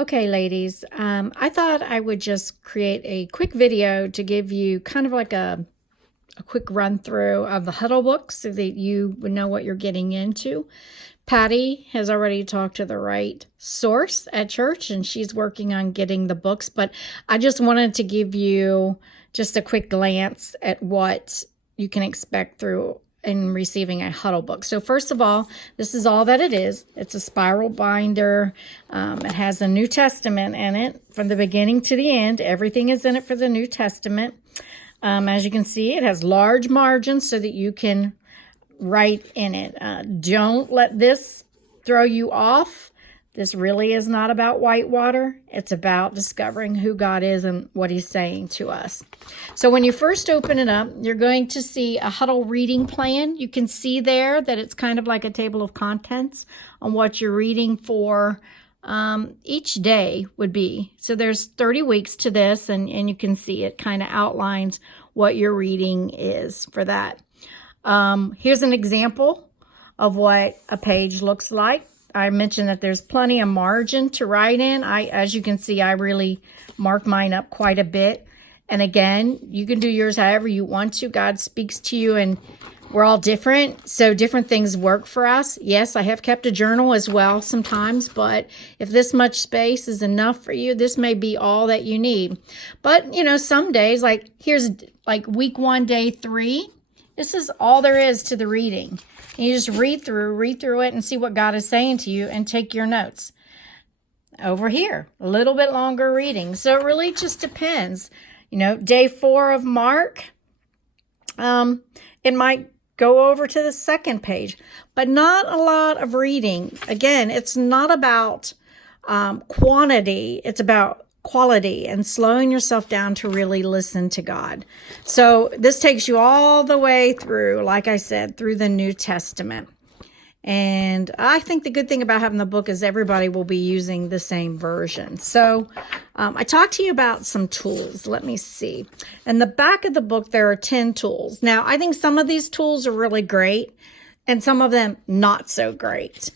Okay, ladies, I thought I would just create a quick video to give you kind of like a quick run through of the Huddle book so that you would know what you're getting into. Patty has already talked to the right source at church, and she's working on getting the books, but I just wanted to give you just a quick glance at what you can expect through in receiving a Huddle book. So first of all, this is all that it is. It's a spiral binder. It has the New Testament in it from the beginning to the end. Everything is in it for the New Testament. As you can see, it has large margins so that you can write in it. Don't let this throw you off. This really is not about whitewater. It's about discovering who God is and what he's saying to us. So when you first open it up, you're going to see a Huddle reading plan. You can see there that it's kind of like a table of contents on what you're reading for each day would be. So there's 30 weeks to this, and you can see it kind of outlines what your reading is for that. Here's an example of what a page looks like. I mentioned that there's plenty of margin to write in. As you can see, I really mark mine up quite a bit. And again, you can do yours however you want to. God speaks to you, and we're all different, so different things work for us. Yes, I have kept a journal as well sometimes, but if this much space is enough for you, this may be all that you need. But, some days, like here's like week 1, day 3, this is all there is to the reading. And you just read through it and see what God is saying to you and take your notes. Over here, a little bit longer reading. So it really just depends. Day 4 of Mark, it might go over to the second page, but not a lot of reading. Again, it's not about quantity. It's about quality and slowing yourself down to really listen to God. So this takes you all the way through, like I said, through the New Testament. And I think the good thing about having the book is everybody will be using the same version. So I talked to you about some tools. Let me see. In the back of the book, there are 10 tools. Now, I think some of these tools are really great and some of them not so great.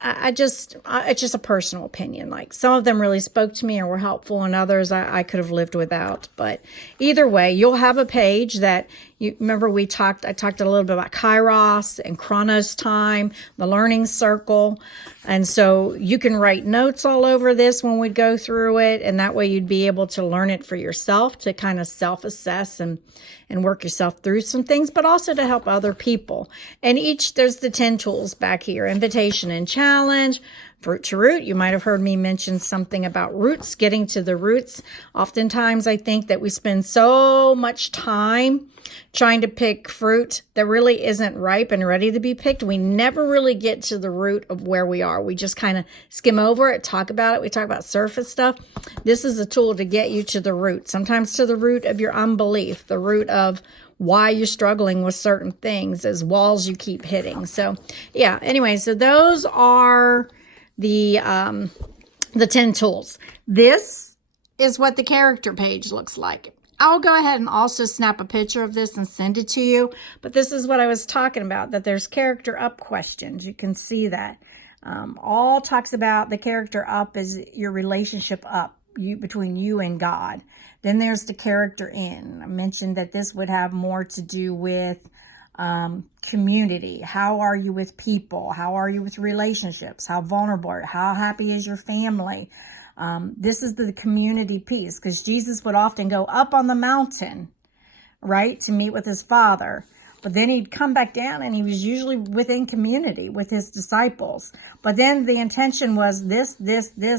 It's just a personal opinion. Like some of them really spoke to me and were helpful, and others I could have lived without. But either way, you'll have a page that you remember I talked a little bit about Kairos and Chronos time, the learning circle. And so you can write notes all over this when we go through it. And that way you'd be able to learn it for yourself, to kind of self-assess and work yourself through some things, but also to help other people. And there's the 10 tools back here: invitation and challenge, fruit to root. You might have heard me mention something about roots, getting to the roots. Oftentimes I think that we spend so much time trying to pick fruit that really isn't ripe and ready to be picked. We never really get to the root of where we are. We just kind of skim over it, talk about it. We talk about surface stuff. This is a tool to get you to the root, sometimes to the root of your unbelief, the root of why you're struggling with certain things as walls you keep hitting. So yeah, anyway, so those are the 10 tools. This is what the character page looks like. I'll go ahead and also snap a picture of this and send it to you. But this is what I was talking about, that there's character up questions. You can see that. All talks about the character up is your relationship up between you and God. Then there's the character in. I mentioned that this would have more to do with community. How are you with people? How are you with relationships? How vulnerable? How happy is your family? This is the community piece, because Jesus would often go up on the mountain, right, to meet with his Father. But then he'd come back down, and he was usually within community with his disciples. But then the intention was this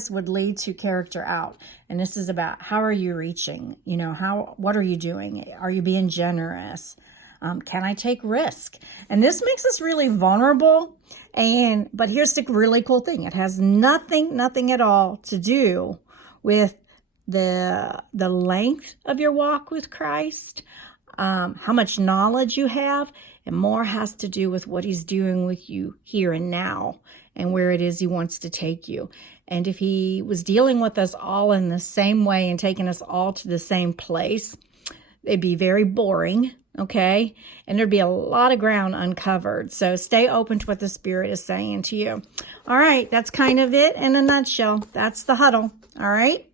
would lead to character out. And this is about, how are you reaching? What are you doing? Are you being generous? Can I take risk? And this makes us really vulnerable. But here's the really cool thing. It has nothing at all to do with the length of your walk with Christ, how much knowledge you have, and more has to do with what he's doing with you here and now and where it is he wants to take you. And if he was dealing with us all in the same way and taking us all to the same place, It'd be very boring, okay? And there'd be a lot of ground uncovered. So stay open to what the Spirit is saying to you. All right, that's kind of it in a nutshell. That's the huddle. All right?